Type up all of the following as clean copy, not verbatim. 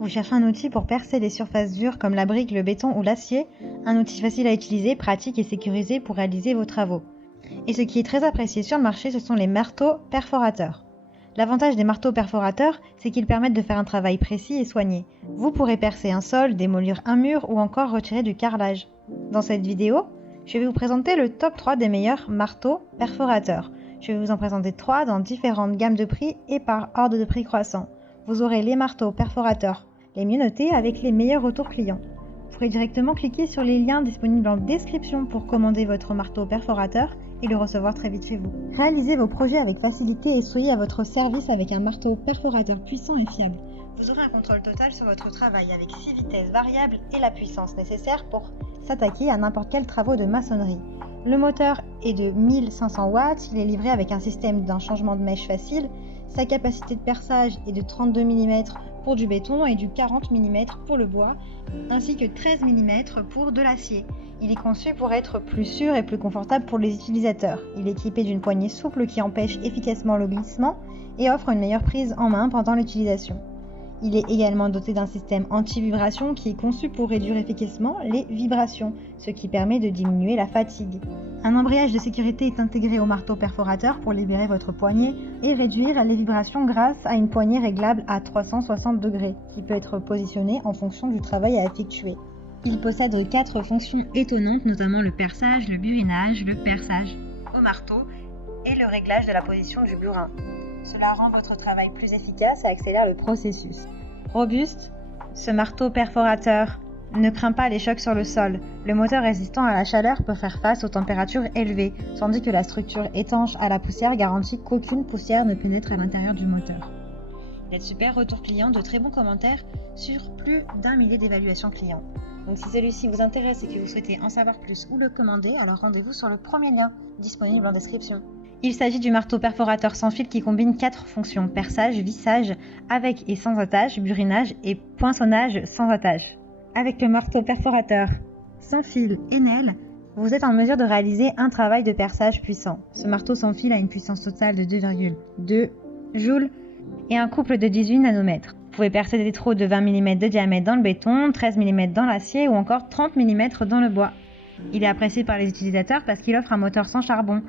Vous cherchez un outil pour percer les surfaces dures comme la brique, le béton ou l'acier, un outil facile à utiliser, pratique et sécurisé pour réaliser vos travaux. Et ce qui est très apprécié sur le marché, ce sont les marteaux perforateurs. L'avantage des marteaux perforateurs, c'est qu'ils permettent de faire un travail précis et soigné. Vous pourrez percer un sol, démolir un mur ou encore retirer du carrelage. Dans cette vidéo, je vais vous présenter le top 3 des meilleurs marteaux perforateurs. Je vais vous en présenter 3 dans différentes gammes de prix et par ordre de prix croissant. Vous aurez les marteaux perforateurs les mieux notés avec les meilleurs retours clients. Vous pourrez directement cliquer sur les liens disponibles en description pour commander votre marteau perforateur et le recevoir très vite chez vous. Réalisez vos projets avec facilité et soyez à votre service avec un marteau perforateur puissant et fiable. Vous aurez un contrôle total sur votre travail avec 6 vitesses variables et la puissance nécessaire pour s'attaquer à n'importe quel travaux de maçonnerie. Le moteur est de 1500 watts, il est livré avec un système d'un changement de mèche facile. Sa capacité de perçage est de 32 mm pour du béton et du 40 mm pour le bois, ainsi que 13 mm pour de l'acier. Il est conçu pour être plus sûr et plus confortable pour les utilisateurs. Il est équipé d'une poignée souple qui empêche efficacement le glissement et offre une meilleure prise en main pendant l'utilisation. Il est également doté d'un système anti-vibration qui est conçu pour réduire efficacement les vibrations, ce qui permet de diminuer la fatigue. Un embrayage de sécurité est intégré au marteau perforateur pour libérer votre poignet et réduire les vibrations grâce à une poignée réglable à 360 degrés qui peut être positionnée en fonction du travail à effectuer. Il possède 4 fonctions étonnantes, notamment le perçage, le burinage, le perçage au marteau et le réglage de la position du burin. Cela rend votre travail plus efficace et accélère le processus. Robuste, ce marteau perforateur ne craint pas les chocs sur le sol. Le moteur résistant à la chaleur peut faire face aux températures élevées, tandis que la structure étanche à la poussière garantit qu'aucune poussière ne pénètre à l'intérieur du moteur. Il y a de super retours clients, de très bons commentaires sur plus d'1 millier d'évaluations clients. Donc si celui-ci vous intéresse et que vous souhaitez en savoir plus ou le commander, alors rendez-vous sur le premier lien disponible en description. Il s'agit du marteau perforateur sans fil qui combine 4 fonctions: perçage, vissage, avec et sans attache, burinage et poinçonnage sans attache. Avec le marteau perforateur sans fil Enel, vous êtes en mesure de réaliser un travail de perçage puissant. Ce marteau sans fil a une puissance totale de 2,2 joules et un couple de 18 nanomètres. Vous pouvez percer des trous de 20 mm de diamètre dans le béton, 13 mm dans l'acier ou encore 30 mm dans le bois. Il est apprécié par les utilisateurs parce qu'il offre un moteur sans charbon.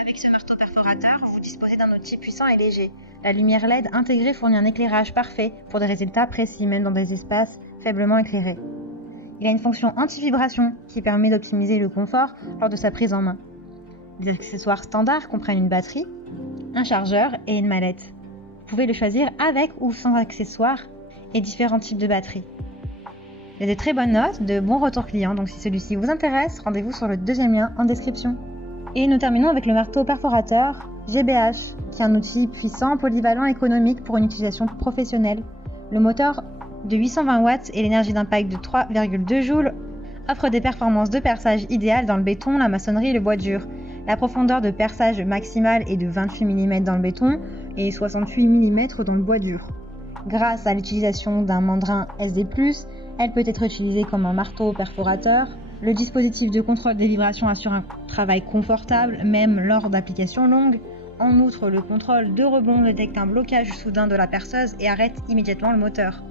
Avec ce marteau perforateur, vous disposez d'un outil puissant et léger. La lumière LED intégrée fournit un éclairage parfait pour des résultats précis, même dans des espaces faiblement éclairés. Il a une fonction anti-vibration qui permet d'optimiser le confort lors de sa prise en main. Les accessoires standards comprennent une batterie, un chargeur et une mallette. Vous pouvez le choisir avec ou sans accessoires et différents types de batteries. Il y a de très bonnes notes, de bons retours clients, donc si celui-ci vous intéresse, rendez-vous sur le deuxième lien en description. Et nous terminons avec le marteau perforateur GBH, qui est un outil puissant, polyvalent, économique pour une utilisation professionnelle. Le moteur de 820 watts et l'énergie d'impact de 3,2 joules offrent des performances de perçage idéales dans le béton, la maçonnerie et le bois dur. La profondeur de perçage maximale est de 28 mm dans le béton et 68 mm dans le bois dur. Grâce à l'utilisation d'un mandrin SD+, elle peut être utilisée comme un marteau perforateur. Le dispositif de contrôle des vibrations assure un travail confortable, même lors d'applications longues. En outre, le contrôle de rebond détecte un blocage soudain de la perceuse et arrête immédiatement le moteur.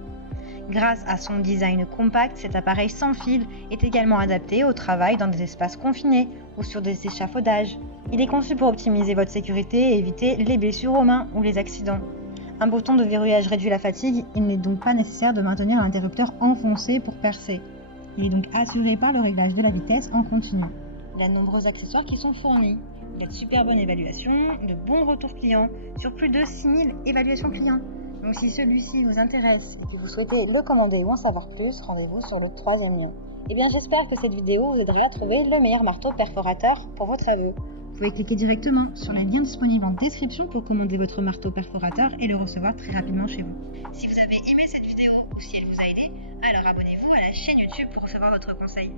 Grâce à son design compact, cet appareil sans fil est également adapté au travail dans des espaces confinés ou sur des échafaudages. Il est conçu pour optimiser votre sécurité et éviter les blessures aux mains ou les accidents. Un bouton de verrouillage réduit la fatigue, il n'est donc pas nécessaire de maintenir l'interrupteur enfoncé pour percer. Il est donc assuré par le réglage de la vitesse en continu. Il y a de nombreux accessoires qui sont fournis. Il y a de super bonnes évaluations, de bons retours clients, sur plus de 6000 évaluations clients. Donc si celui-ci vous intéresse et que vous souhaitez le commander ou en savoir plus, rendez-vous sur le troisième lien. Eh bien j'espère que cette vidéo vous aidera à trouver le meilleur marteau perforateur pour vos travaux. Vous pouvez cliquer directement sur les liens disponibles en description pour commander votre marteau perforateur et le recevoir très rapidement chez vous. Si vous avez aimé cette vidéo ou si elle vous a aidé, alors abonnez-vous à la chaîne YouTube pour recevoir d'autres conseils.